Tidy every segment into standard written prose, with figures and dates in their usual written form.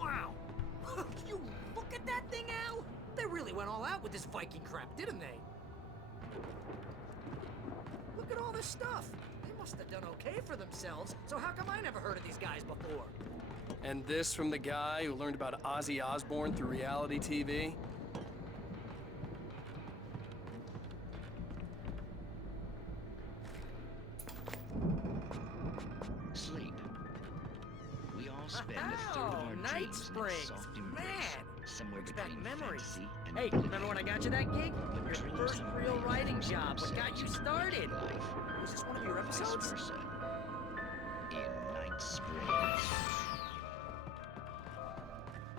Wow! You look at that thing, Al! They really went all out with this Viking crap, didn't they? Look at all this stuff. They must have done okay for themselves, so how come I never heard of these guys before? And this from the guy who learned about Ozzy Osbourne through reality TV? Sleep. We all spend a third of our Night dreams in Springs. its soft embrace, Man, somewhere brings back between memories. fantasy and Hey, oblivion. remember when I got you that gig? Your Dreams first and real life writing present job. What got you themselves in started? waking life, Was this one of your vice episodes? versa. In Night Springs.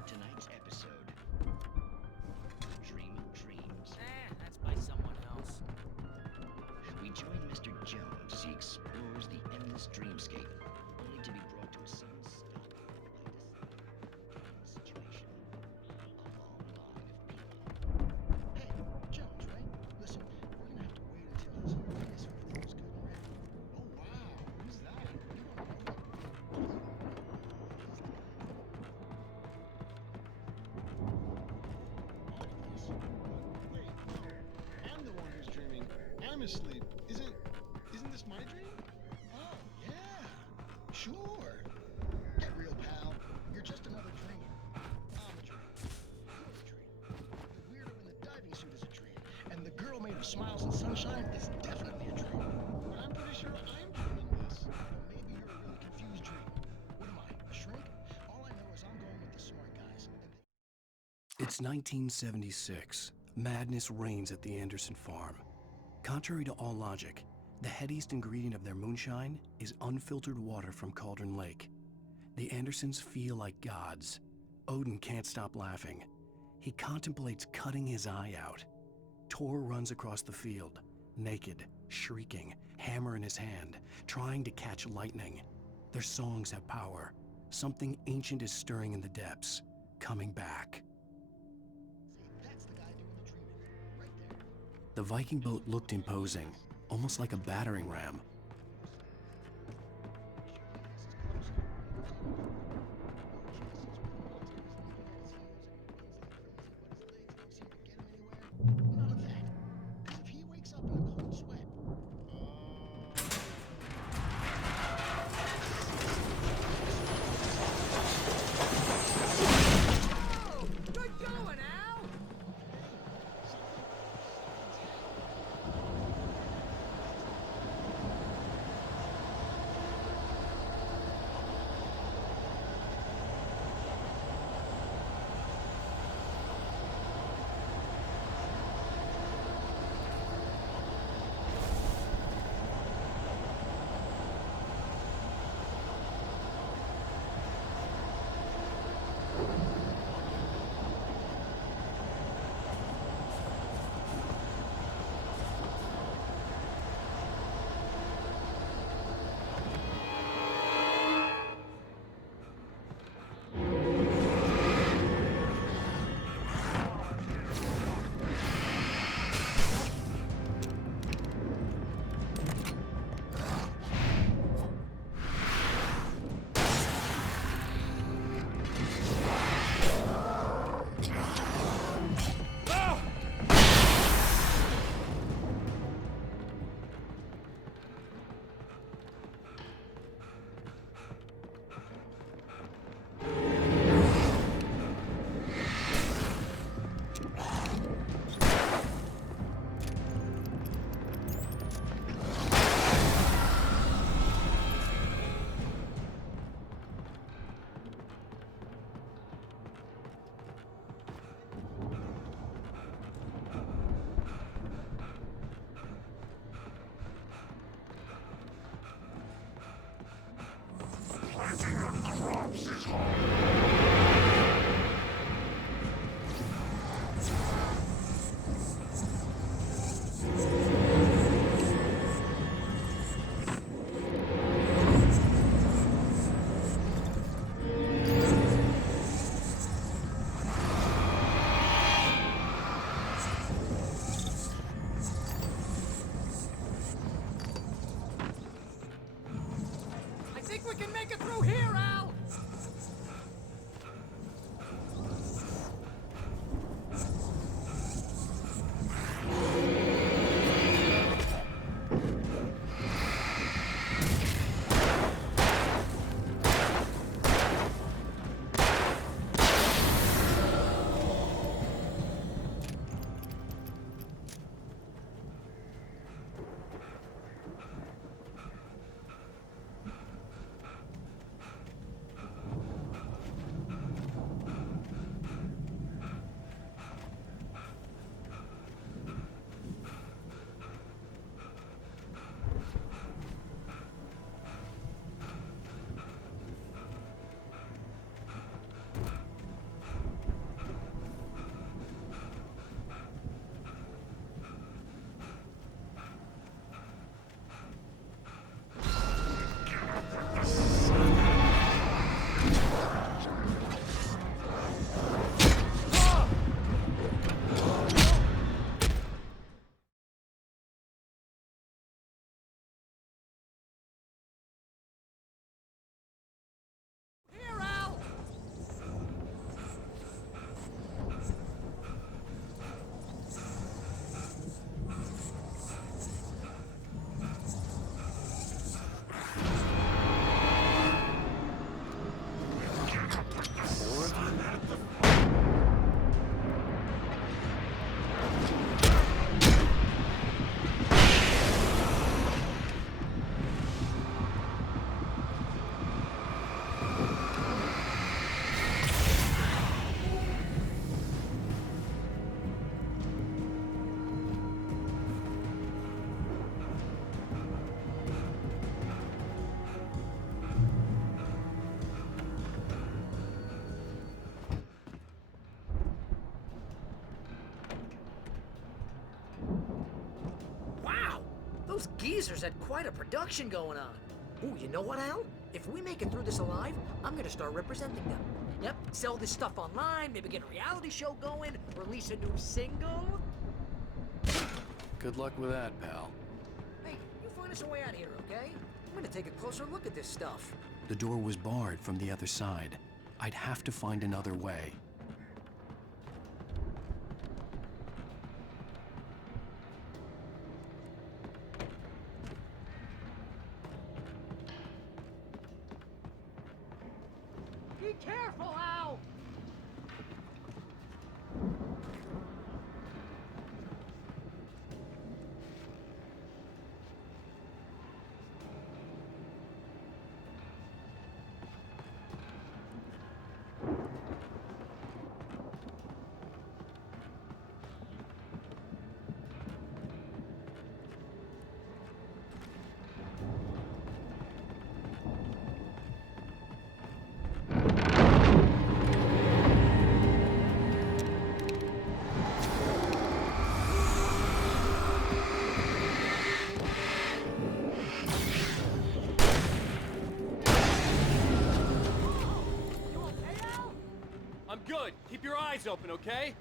Tonight's episode, Dream of Dreams. That's by someone else. We join Mr. Jones as he explores the endless dreamscape, only to be brought to a sudden stop by a situation. A long line of people. Hey, Jones, right? Listen, we're gonna have to wait until this everything's good and ready. Oh wow, who's that? You don't know. Wait, no. I'm the one who's dreaming. I'm asleep. Isn't this my dream? Oh, yeah. Sure. Get real, pal. You're just another dream. I'm a dream. You're a dream. The weirdo in the diving suit is a dream. And the girl made of smiles and sunshine is definitely a dream. But I'm pretty sure I'm dreaming this. Well, maybe you're a really confused dream. What am I, a shrink? All I know is I'm going with the smart guys. It's 1976. Madness reigns at the Anderson farm. Contrary to all logic, the headiest ingredient of their moonshine is unfiltered water from Cauldron Lake. The Andersons feel like gods. Odin can't stop laughing. He contemplates cutting his eye out. Tor runs across the field, naked, shrieking, hammer in his hand, trying to catch lightning. Their songs have power. Something ancient is stirring in the depths, coming back. That's the guy doing the dreaming. Right there. The Viking boat looked imposing, almost like a battering ram. None of that. Because if he wakes up in a cold sweat, Oh, good going, Al! Those geezers had quite a production going on. Ooh, you know what, Al? If we make it through this alive, I'm gonna start representing them. Yep, sell this stuff online, maybe get a reality show going, release a new single. Good luck with that, pal. Hey, you find us a way out of here, okay? I'm gonna take a closer look at this stuff. The door was barred from the other side. I'd have to find another way. Be careful, Al! I'm good. Keep your eyes open, okay?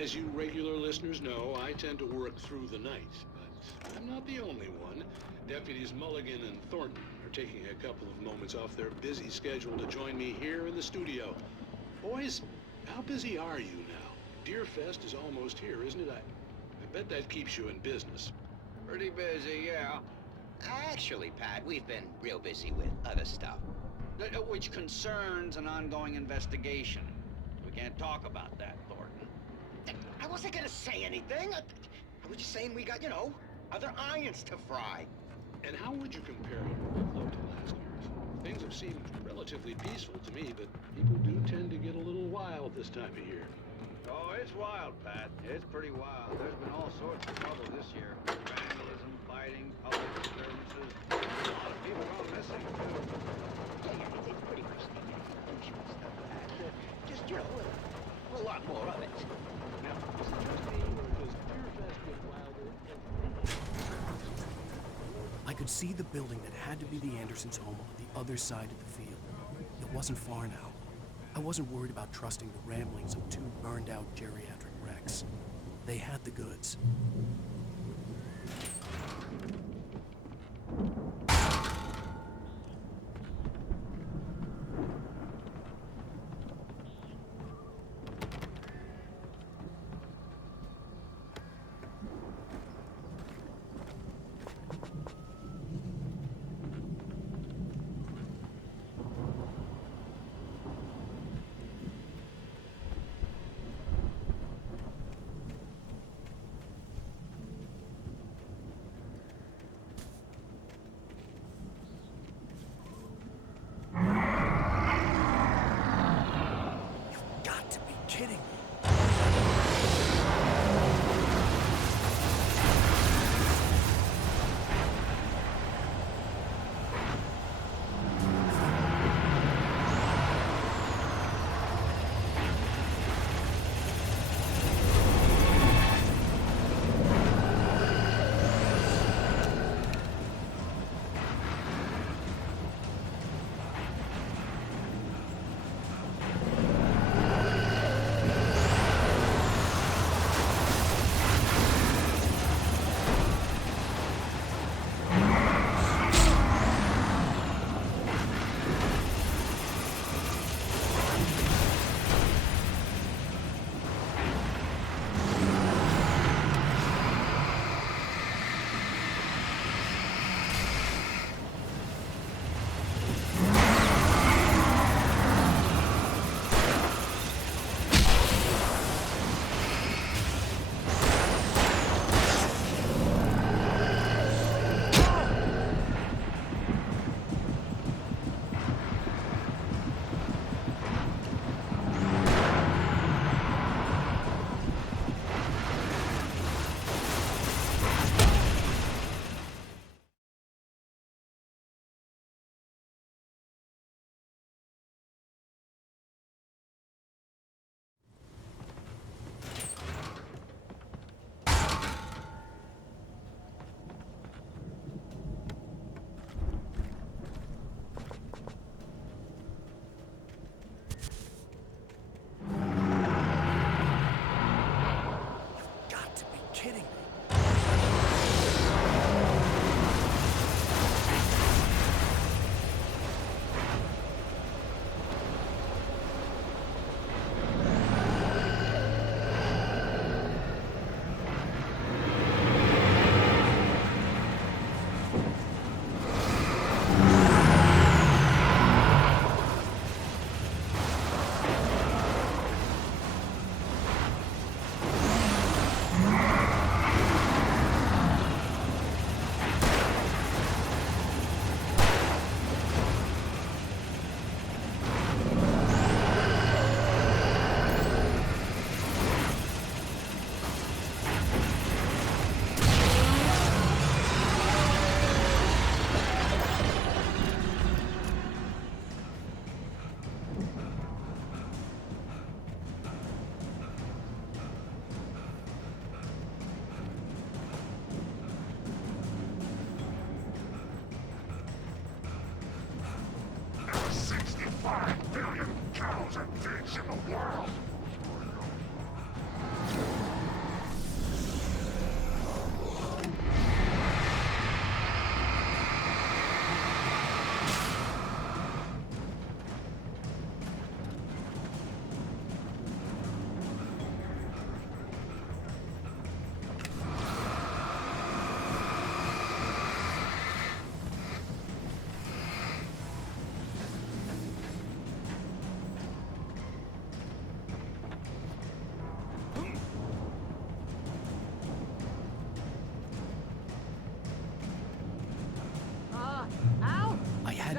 As you regular listeners know, I tend to work through the night, but I'm not the only one. Deputies Mulligan and Thornton are taking a couple of moments off their busy schedule to join me here in the studio. Boys, how busy are you now? Deerfest is almost here, isn't it? I bet that keeps you in business. Pretty busy, yeah. Actually, Pat, we've been real busy with other stuff, which concerns an ongoing investigation. We can't talk about that, Thornton. I wasn't gonna say anything. I was just saying we got, other irons to fry. And how would you compare your workload to last year's? Things have seemed relatively peaceful to me, but people do tend to get a little wild this time of year. Oh, it's wild, Pat. It's pretty wild. There's been all sorts of trouble this year. Vandalism, fighting, public disturbances. A lot of people gone missing, too. Yeah, it's pretty much the usual stuff, Pat. Just, a lot more of it. Now, is it just me, or does Deerfest get wilder every I could see the building that had to be the Andersons' home on the other side of the field. It wasn't far now. I wasn't worried about trusting the ramblings of two burned-out geriatric wrecks. They had the goods.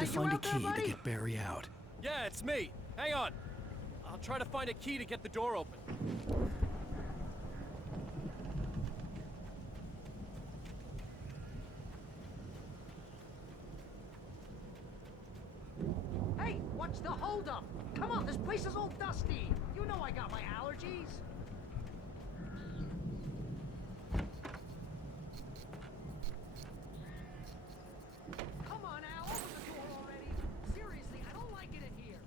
find a out there, key to buddy? get Barry out. Yeah, it's me. Hang on. I'll try to find a key to get the door open. Hey, what's the holdup? Come on, this place is all dusty. You know I got my allergies. Come on, Al, open the door already. Seriously, I don't like it in here.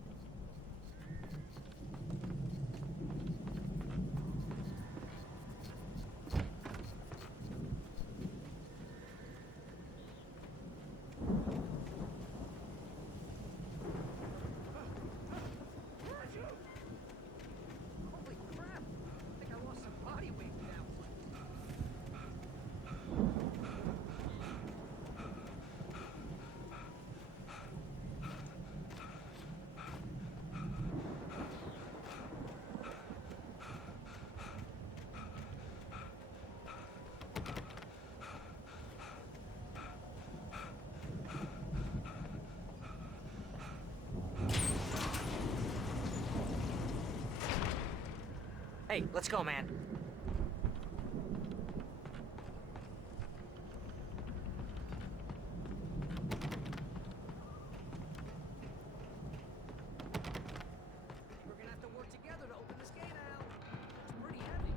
Holy crap! I think I lost some body weight in that one. Hey, let's go, man. We're gonna have to work together to open this gate, Al. It's pretty heavy.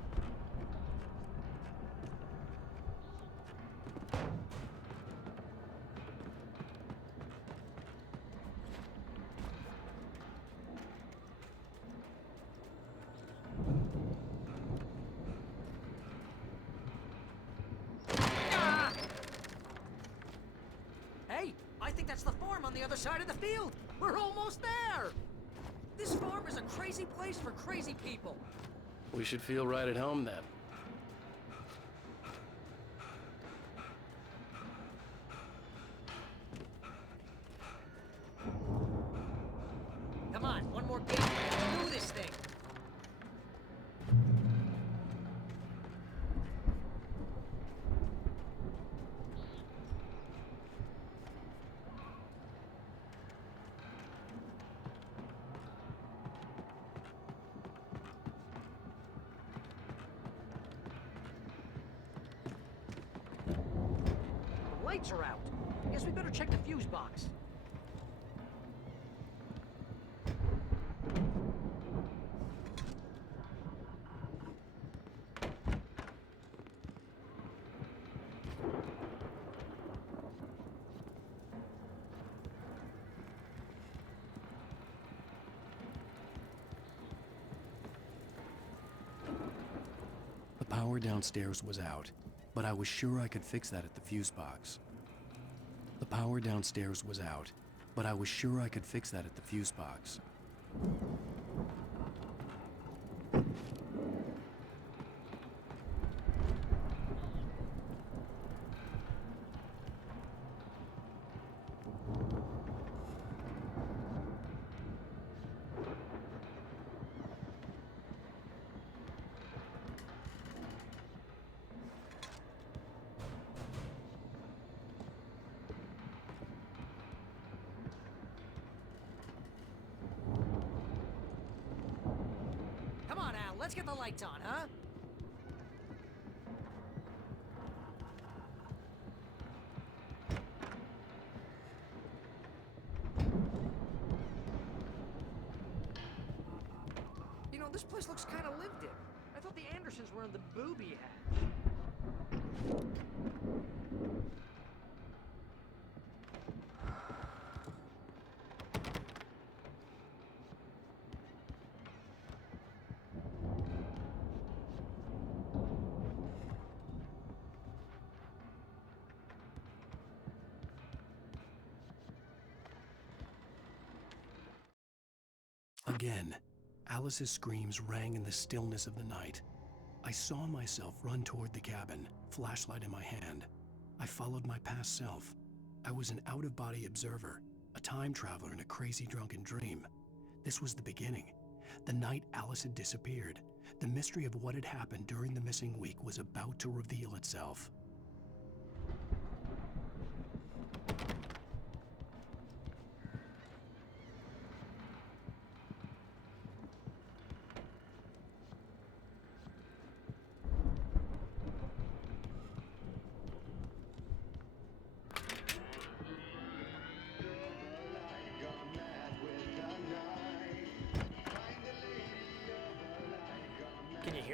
Ah! Hey, I think that's the farm on the other side of the field. We're almost there. This farm is a crazy place for crazy people. We should feel right at home then. Come on, one more gate. Let's do this thing. The lights are out. Guess we better check the fuse box. The power downstairs was out, but I was sure I could fix that at the fuse box. The power downstairs was out, but I was sure I could fix that at the fuse box. Come on, Al, let's get the lights on, huh? You know, this place looks kind of lived in. I thought the Andersons were in the booby hatch. Again, Alice's screams rang in the stillness of the night. I saw myself run toward the cabin, flashlight in my hand. I followed my past self. I was an out-of-body observer, a time traveler in a crazy drunken dream. This was the beginning. The night Alice had disappeared. The mystery of what had happened during the missing week was about to reveal itself.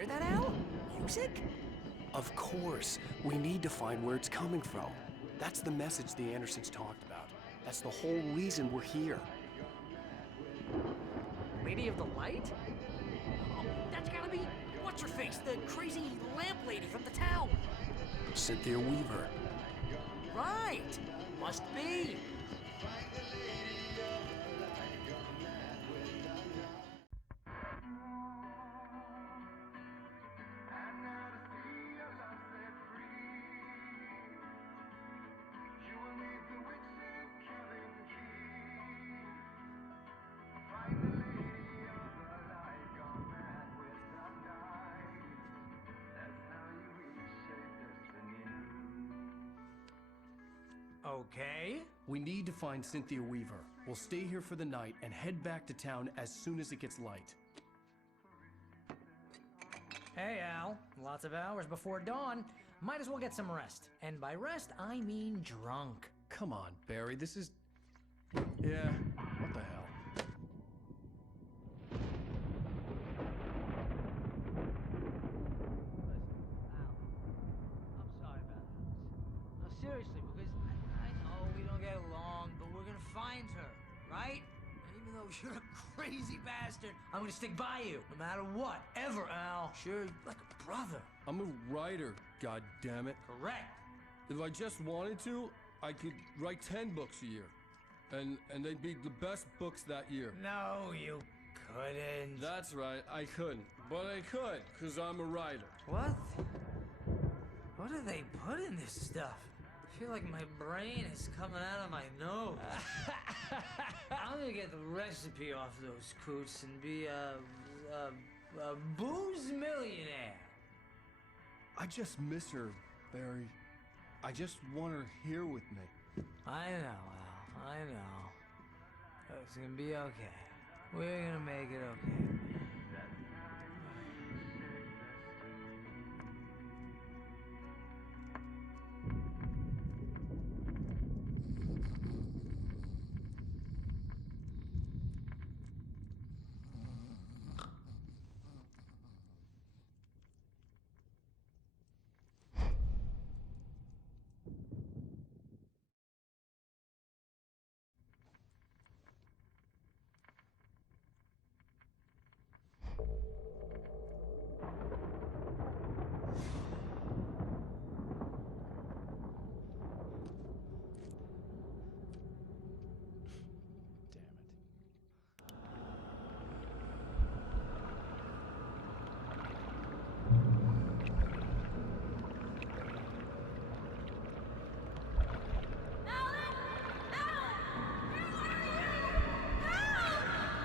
hear that, Al? Music? Of course. We need to find where it's coming from. That's the message the Andersons talked about. That's the whole reason we're here. Lady of the Light? Oh, that's gotta be what's-her-face, the crazy lamp lady from the town. Cynthia Weaver. Right. Must be. Okay. We need to find Cynthia Weaver. We'll stay here for the night and head back to town as soon as it gets light. Hey, Al. Lots of hours before dawn. Might as well get some rest. And by rest, I mean drunk. Come on, Barry, this is... Yeah, what the hell? I'm sorry about this. No, seriously, because I know we don't get along, but we're gonna find her, right? And even though you're a crazy bastard, I'm gonna stick by you, no matter what, ever, Al. Sure, like a brother. I'm a writer, goddammit. Correct. If I just wanted to, I could write 10 books a year. And they'd be the best books that year. No, you couldn't. That's right, I couldn't. But I could, because I'm a writer. What? What do they put in this stuff? I feel like my brain is coming out of my nose. I'm gonna get the recipe off those coots and be a booze millionaire. I just miss her, Barry. I just want her here with me. I know, Al. I know. It's gonna be okay. We're gonna make it okay.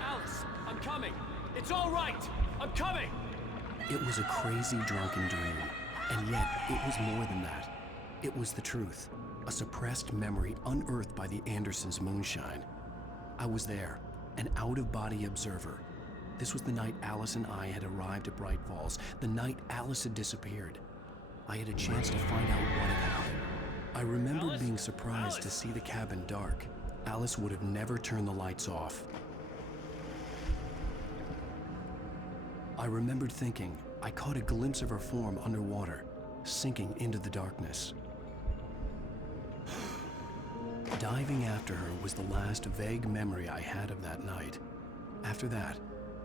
Alice, I'm coming. It's all right. I'm coming. It was a crazy drunken dream, and yet it was more than that. It was the truth, a suppressed memory unearthed by the Andersons' moonshine. I was there, an out-of-body observer. This was the night Alice and I had arrived at Bright Falls, the night Alice had disappeared. I had a chance to find out what had happened. I remembered Alice? being surprised to Alice? see the cabin dark. Alice would have never turned the lights off. I remembered thinking I caught a glimpse of her form underwater, sinking into the darkness. Diving after her was the last vague memory I had of that night. After that,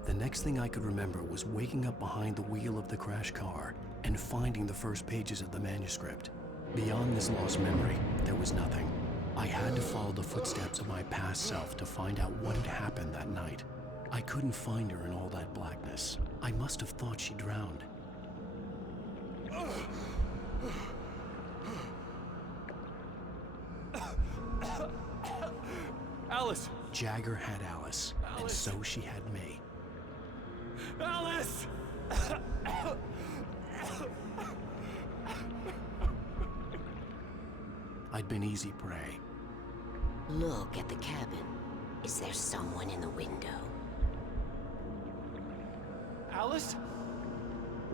the next thing I could remember was waking up behind the wheel of the crashed car and finding the first pages of the manuscript. Beyond this lost memory, there was nothing. I had to follow the footsteps of my past self to find out what had happened that night. I couldn't find her in all that blackness. I must have thought she drowned. Alice! Jagger had Alice, and Alice. so she had me. Alice! I'd been easy prey. Look at the cabin. Is there someone in the window? Alice?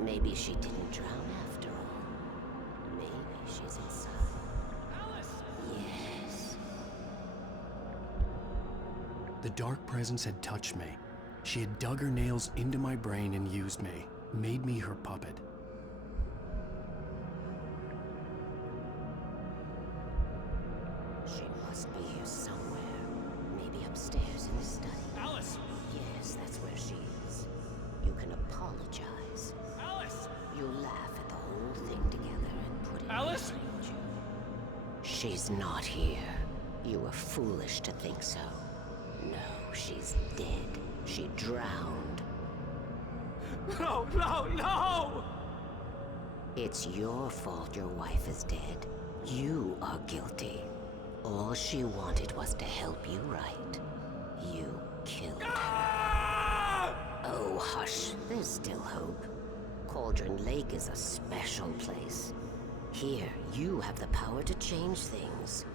Maybe she didn't drown after all. Maybe she's inside. Alice! Yes. The dark presence had touched me. She had dug her nails into my brain and used me. made me her puppet. She must be here somewhere. Maybe upstairs in the study. Alice! Yes, that's where she is. You can apologize. Alice! You laugh at the whole thing together and put it Alice? behind you. She's not here. You were foolish to think so. No, she's dead. She drowned. No, no, no! It's your fault your wife is dead. You are guilty. All she wanted was to help you right. You killed her. Ah! Oh, hush. There's still hope. Cauldron Lake is a special place. Here, you have the power to change things.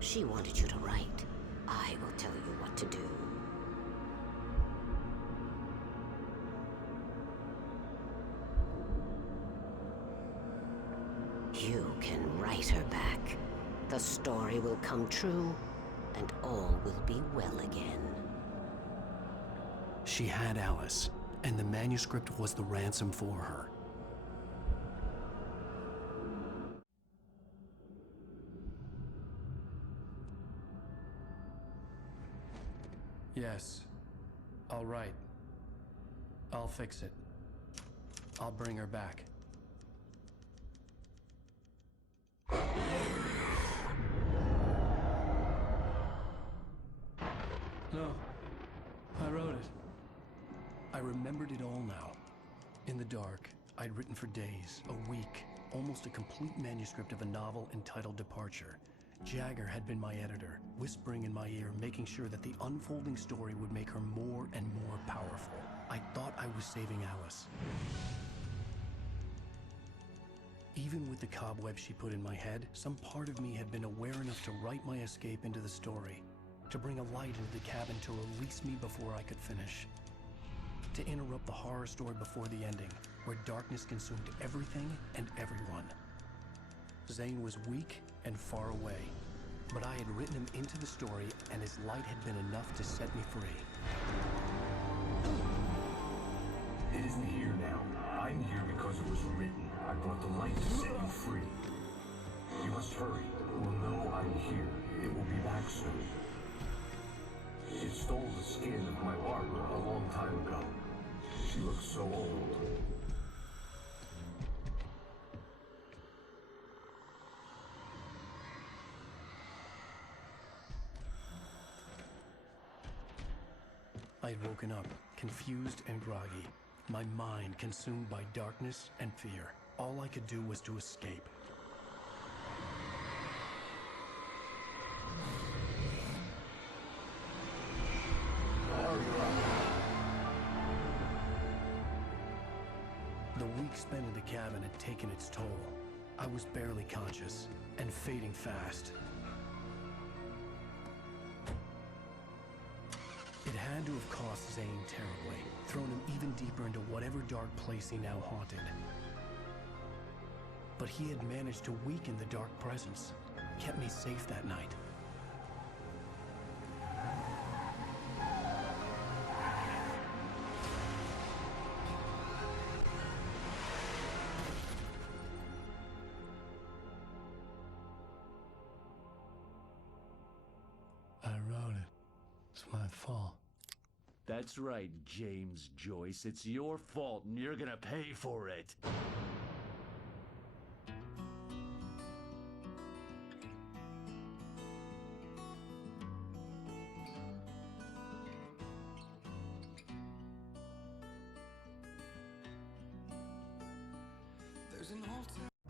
She wanted you to write. I will tell you what to do. You can write her back. The story will come true, and all will be well again. She had Alice, and the manuscript was the ransom for her. Yes. All right. I'll fix it. I'll bring her back. No. I wrote it. I remembered it all now. In the dark, I'd written for days, a week, almost a complete manuscript of a novel entitled Departure. Jagger had been my editor, whispering in my ear, making sure that the unfolding story would make her more and more powerful. I thought I was saving Alice. Even with the cobwebs she put in my head, some part of me had been aware enough to write my escape into the story, to bring a light into the cabin to release me before I could finish, to interrupt the horror story before the ending, where darkness consumed everything and everyone. Zane was weak and far away, but I had written him into the story, and his light had been enough to set me free. It isn't here now. I'm here because it was written. I brought the light to set you free. You must hurry. It will know I'm here. It will be back soon. It stole the skin of my Barbara a long time ago. She looks so old. I had woken up, confused and groggy, my mind consumed by darkness and fear. All I could do was to escape. The week spent in the cabin had taken its toll. I was barely conscious and fading fast. It had to have cost Zane terribly, thrown him even deeper into whatever dark place he now haunted. But he had managed to weaken the dark presence, kept me safe that night. I wrote it. It's my fault. That's right, James Joyce. It's your fault, and you're gonna pay for it.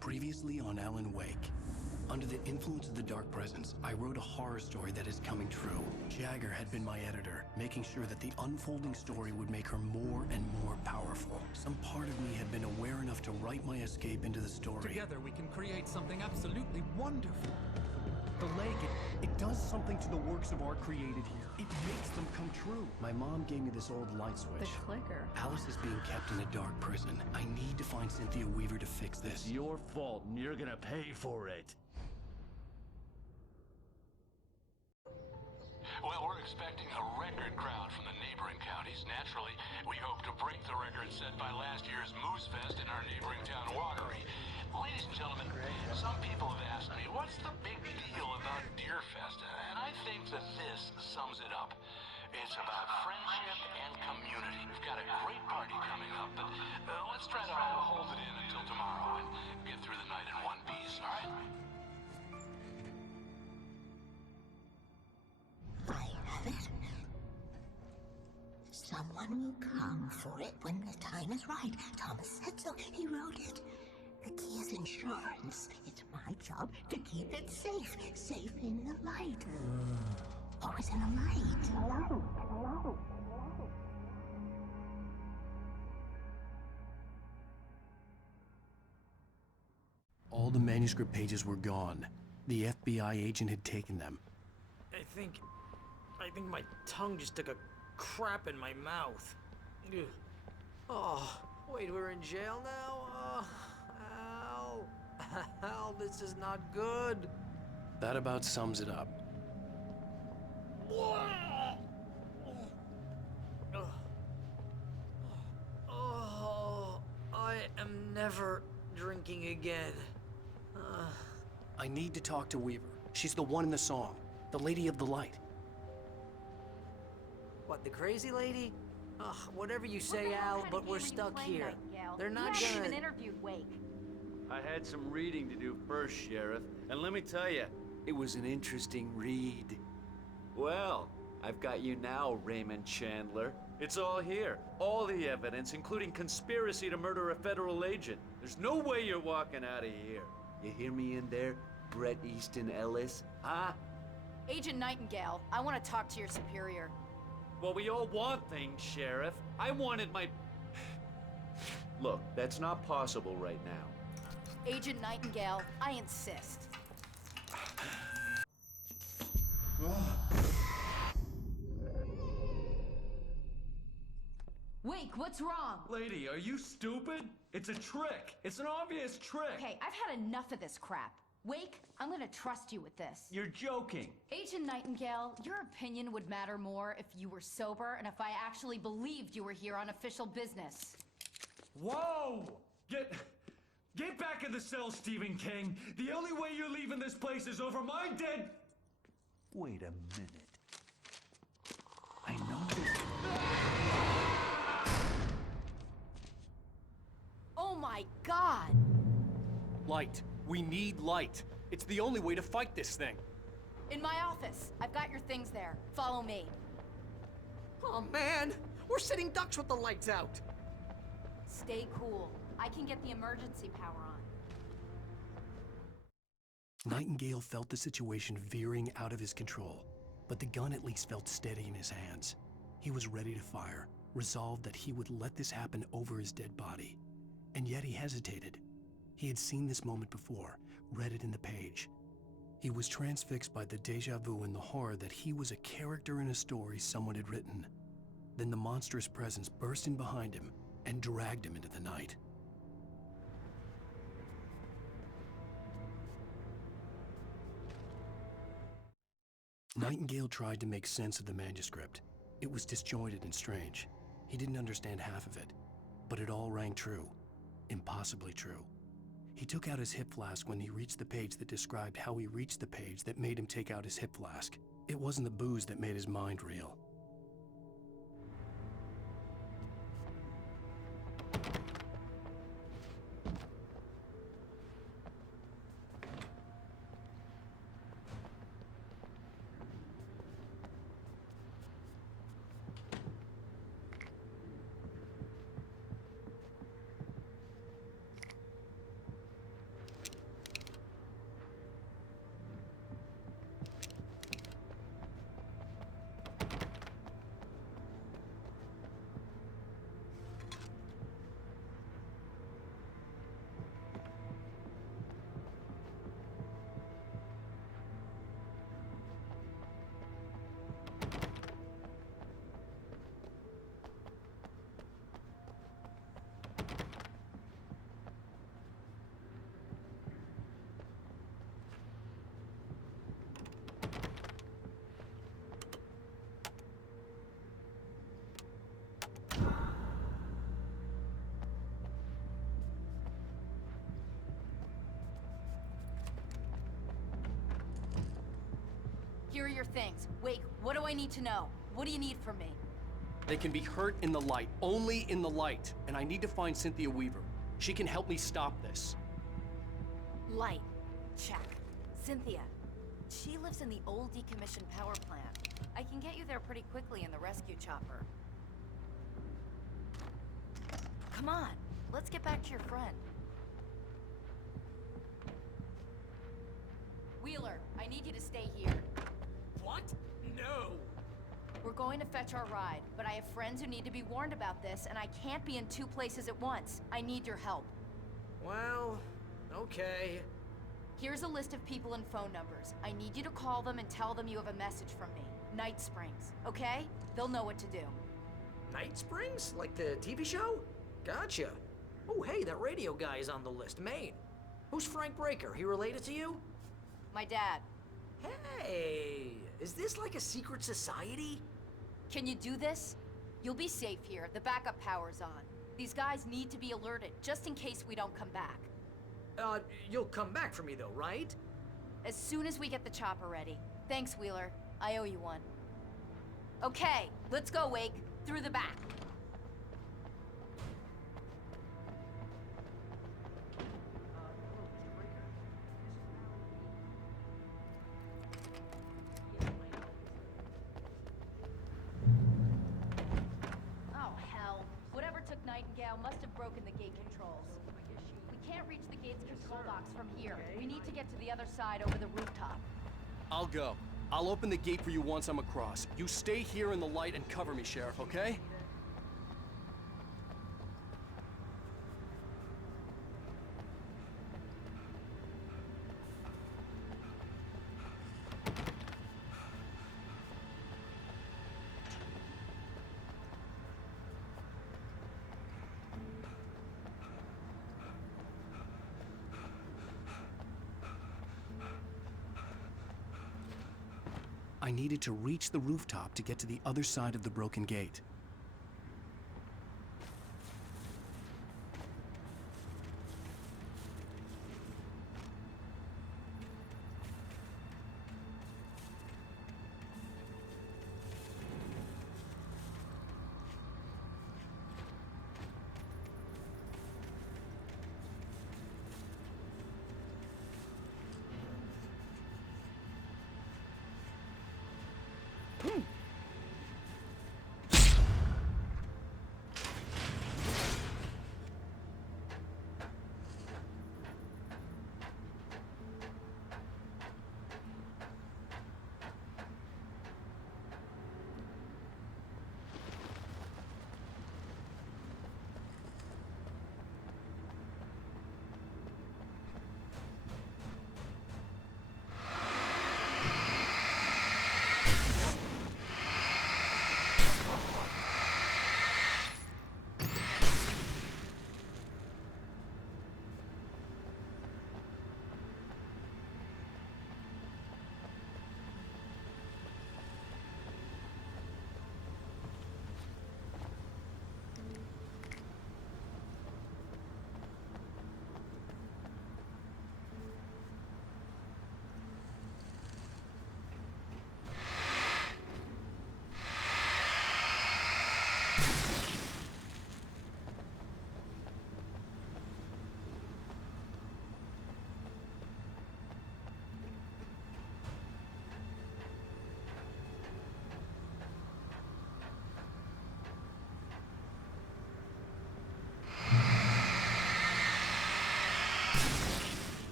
Previously on Alan Wake. Under the influence of the dark presence, I wrote a horror story that is coming true. Jagger had been my editor, making sure that the unfolding story would make her more and more powerful. Some part of me had been aware enough to write my escape into the story. Together we can create something absolutely wonderful. The lake, it does something to the works of art created here. It makes them come true. My mom gave me this old light switch. The clicker. Alice is being kept in a dark prison. I need to find Cynthia Weaver to fix this. It's your fault, and you're gonna pay for it. Well, we're expecting a record crowd from the neighboring counties. Naturally, we hope to break the record set by last year's Moose Fest in our neighboring town, Watery. Ladies and gentlemen, some people have asked me, what's the big deal about Deer Fest? And I think that this sums it up. It's about friendship and community. We've got a great party coming up, but let's try to hold it in until tomorrow and get through the night in one piece, all right? I have it. Someone will come for it when the time is right. Thomas said so. He wrote it. The key is insurance. It's my job to keep it safe. Safe in the light. Always in the light. All the manuscript pages were gone. The FBI agent had taken them. I think my tongue just took a crap in my mouth. Ugh. Oh, wait, we're in jail now? Al. Al, this is not good. That about sums it up. Oh, I am never drinking again. I need to talk to Weaver. She's the one in the song. The Lady of the Light. What, the crazy lady? Ugh, whatever you say, Al, but we're stuck here. They're not You haven't gonna... even interviewed Wake. I had some reading to do first, Sheriff, and let me tell you, it was an interesting read. Well, I've got you now, Raymond Chandler. It's all here. All the evidence, including conspiracy to murder a federal agent. There's no way you're walking out of here. You hear me in there, Bret Easton Ellis? Huh? Agent Nightingale, I want to talk to your superior. Well, we all want things, Sheriff. I wanted my... Look, that's not possible right now. Agent Nightingale, I insist. Wake, what's wrong? Lady, are you stupid? It's a trick. It's an obvious trick. Okay, I've had enough of this crap. Wake, I'm gonna trust you with this. You're joking. Agent Nightingale, your opinion would matter more if you were sober and if I actually believed you were here on official business. Whoa! Get back in the cell, Stephen King. The only way you're leaving this place is over my dead... Wait a minute. I know this. Oh my God! Light. We need light. It's the only way to fight this thing. In my office. I've got your things there. Follow me. Oh, man! We're sitting ducks with the lights out! Stay cool. I can get the emergency power on. Nightingale felt the situation veering out of his control, but the gun at least felt steady in his hands. He was ready to fire, resolved that he would let this happen over his dead body. And yet he hesitated. He had seen this moment before, read it in the page. He was transfixed by the déjà vu and the horror that he was a character in a story someone had written. Then the monstrous presence burst in behind him and dragged him into the night. Nightingale tried to make sense of the manuscript. It was disjointed and strange. He didn't understand half of it, but it all rang true. Impossibly true. He took out his hip flask when he reached the page that described how he reached the page that made him take out his hip flask. It wasn't the booze that made his mind reel. Here are your things. Wake, what do I need to know? What do you need from me? They can be hurt in the light, only in the light. And I need to find Cynthia Weaver. She can help me stop this. Light. Check. Cynthia. She lives in the old decommissioned power plant. I can get you there pretty quickly in the rescue chopper. Come on, let's get back to your friend. Wheeler, I need you to stay here. What? No. We're going to fetch our ride, but I have friends who need to be warned about this, and I can't be in two places at once. I need your help. Well, okay. Here's a list of people and phone numbers. I need you to call them and tell them you have a message from me. Night Springs, okay? They'll know what to do. Night Springs? Like the TV show? Gotcha. Oh, hey, that radio guy is on the list. Maine. Who's Frank Breaker? He related to you? My dad. Hey, is this like a secret society? Can you do this? You'll be safe here. The backup power's on. These guys need to be alerted, just in case we don't come back. You'll come back for me though, right? As soon as we get the chopper ready. Thanks, Wheeler. I owe you one. Okay, let's go, Wake. Through the back. Oh, hell. Whatever took Nightingale must have broken the gate controls. We can't reach the gate's control box from here. We need to get to the other side over the rooftop. I'll go. I'll open the gate for you once I'm across. You stay here in the light and cover me, Sheriff, okay? I needed to reach the rooftop to get to the other side of the broken gate.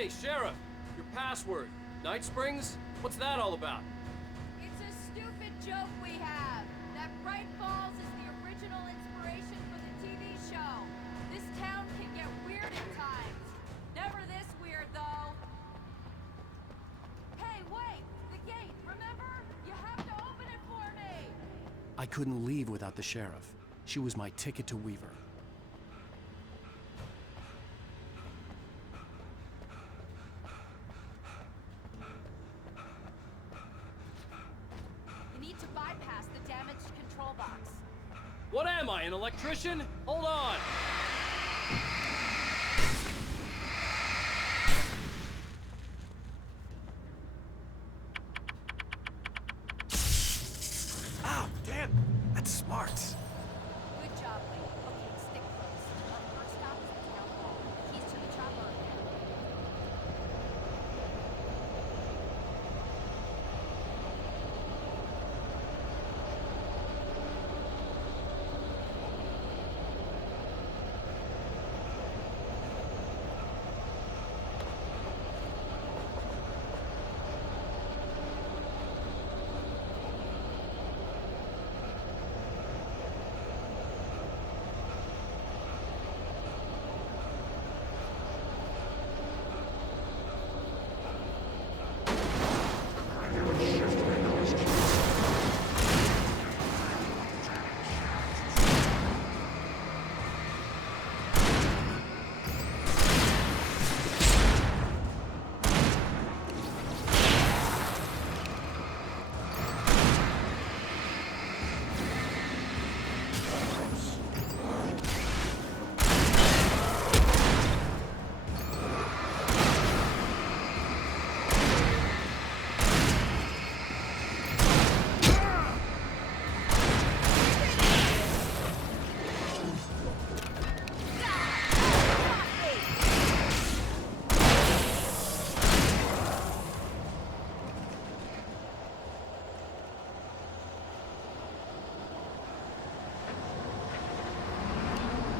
Hey, Sheriff! Your password. Night Springs? What's that all about? It's a stupid joke we have. That Bright Falls is the original inspiration for the show. This town can get weird at times. Never this weird, though. Hey, wait! The gate, remember? You have to open it for me! I couldn't leave without the sheriff. She was my ticket to Weaver. You need to bypass the damaged control box. What am I, an electrician? Hold on! Ow, damn! That's smart. Good job, Lee. Okay, stick close. Our first stop is the town hall. Keys to the chopper are there.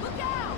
Look out!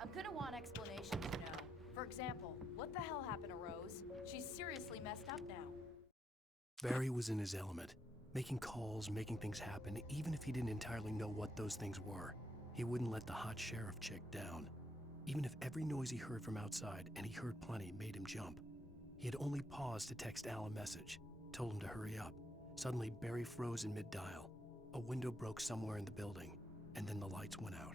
I'm gonna want explanations, you know. For example, what the hell happened to Rose? She's seriously messed up now. Barry was in his element. Making calls, making things happen, even if he didn't entirely know what those things were. He wouldn't let the hot sheriff chick down. Even if every noise he heard from outside, and he heard plenty, made him jump. He had only paused to text Al a message, told him to hurry up. Suddenly, Barry froze in mid-dial. A window broke somewhere in the building, and then the lights went out.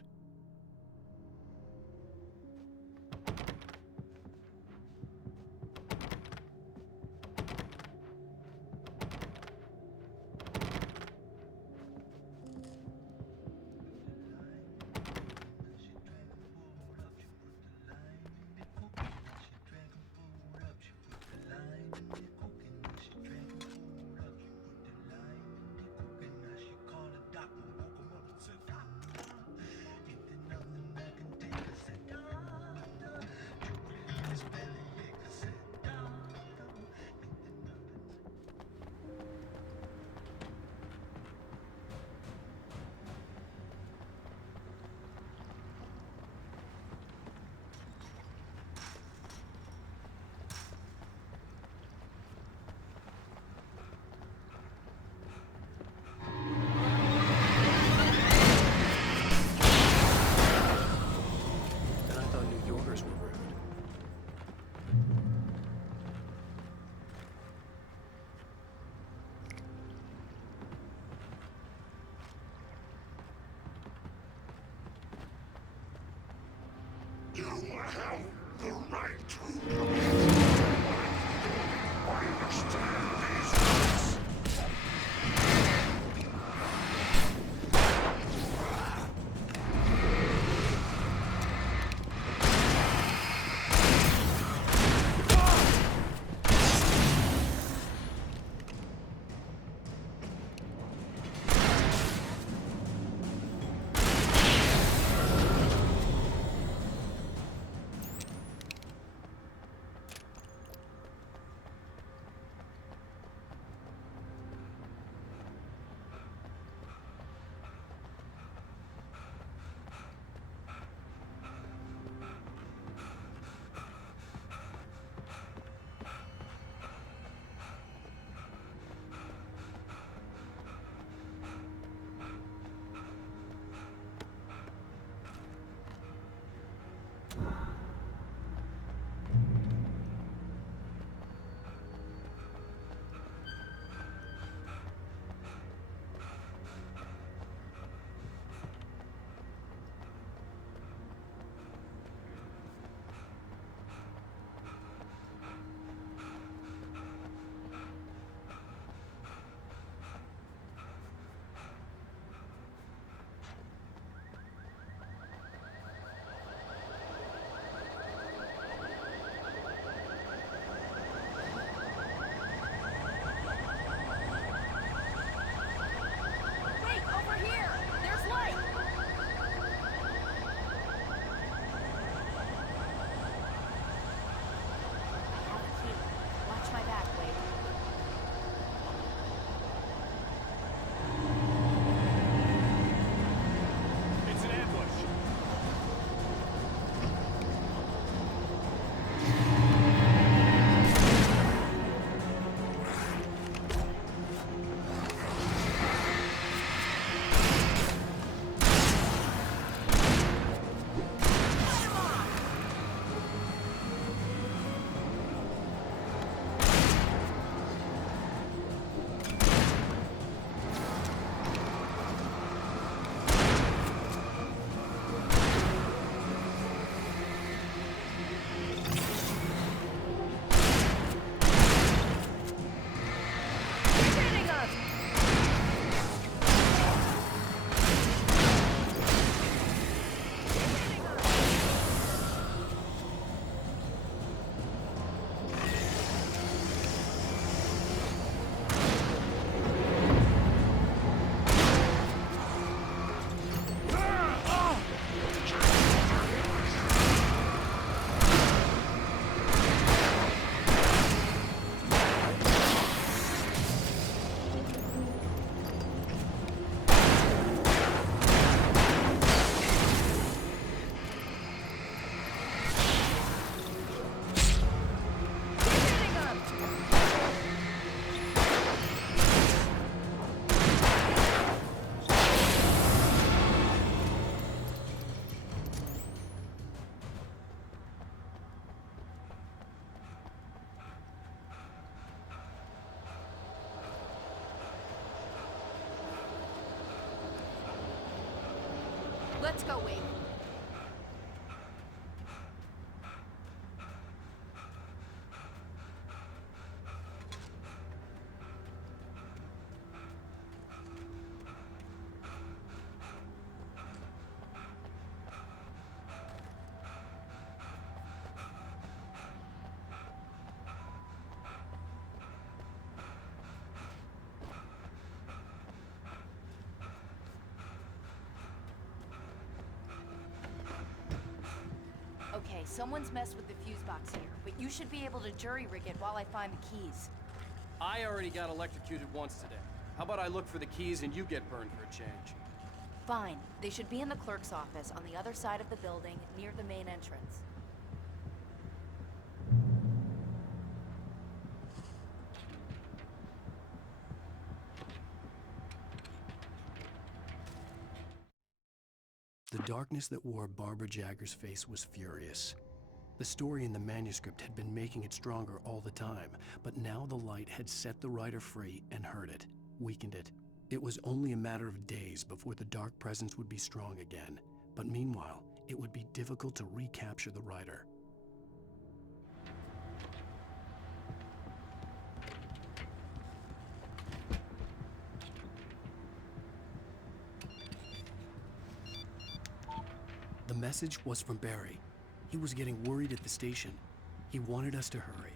Let's go, Wade. Okay, someone's messed with the fuse box here, but you should be able to jury rig it while I find the keys. I already got electrocuted once today. How about I look for the keys and you get burned for a change? Fine. They should be in the clerk's office on the other side of the building, near the main entrance. The darkness that wore Barbara Jagger's face was furious. The story in the manuscript had been making it stronger all the time, but now the light had set the writer free and hurt it, weakened it. It was only a matter of days before the dark presence would be strong again, but meanwhile, it would be difficult to recapture the writer. The message was from Barry. He was getting worried at the station. He wanted us to hurry.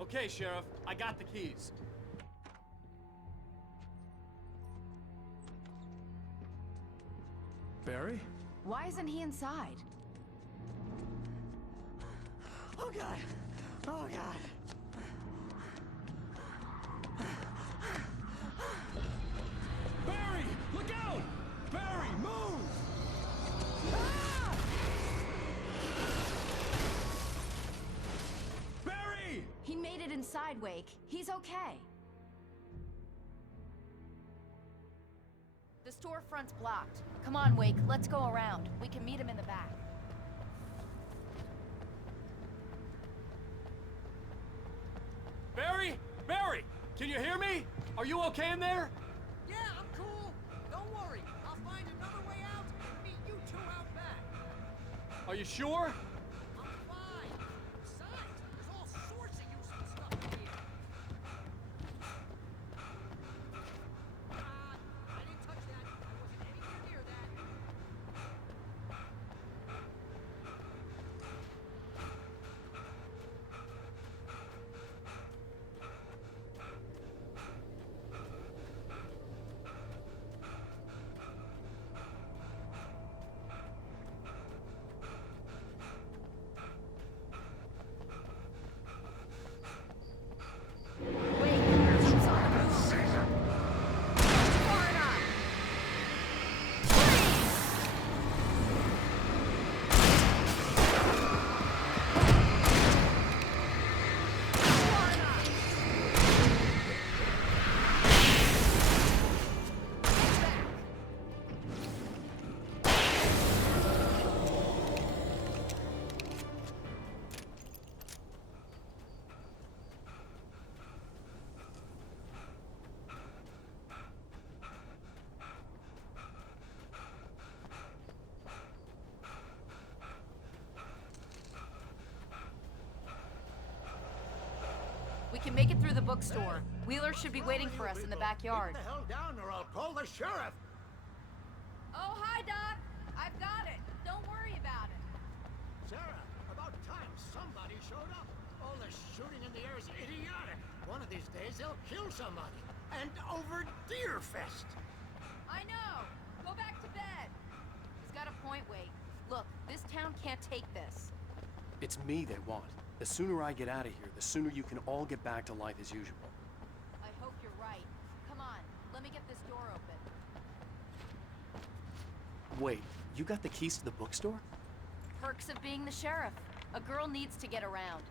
Okay, Sheriff, I got the keys. Barry? Why isn't he inside? Oh, God. Oh, God. Barry! Look out! Barry, move! Barry! He made it inside, Wake. He's okay. The storefront's blocked. Come on, Wake. Let's go around. We can meet him in the back. Barry? Barry! Can you hear me? Are you okay in there? Yeah, I'm cool. Don't worry. I'll find another way out and meet you two out back. Are you sure? I'm fine. Besides, there's all sorts of useful stuff in here. I didn't touch that. I wasn't anywhere near that. We can make it through the bookstore. Wheeler should be waiting for us in the backyard. Get the hell down or I'll call the sheriff. Oh, hi, Doc. I've got it. Don't worry about it. Sarah, about time somebody showed up. All the shooting in the air is idiotic. One of these days they'll kill somebody. And over Deer Fest. I know. Go back to bed. He's got a point, Wade. Look, this town can't take this. It's me they want. The sooner I get out of here, the sooner you can all get back to life as usual. I hope you're right. Come on, let me get this door open. Wait, you got the keys to the bookstore? Perks of being the sheriff. A girl needs to get around.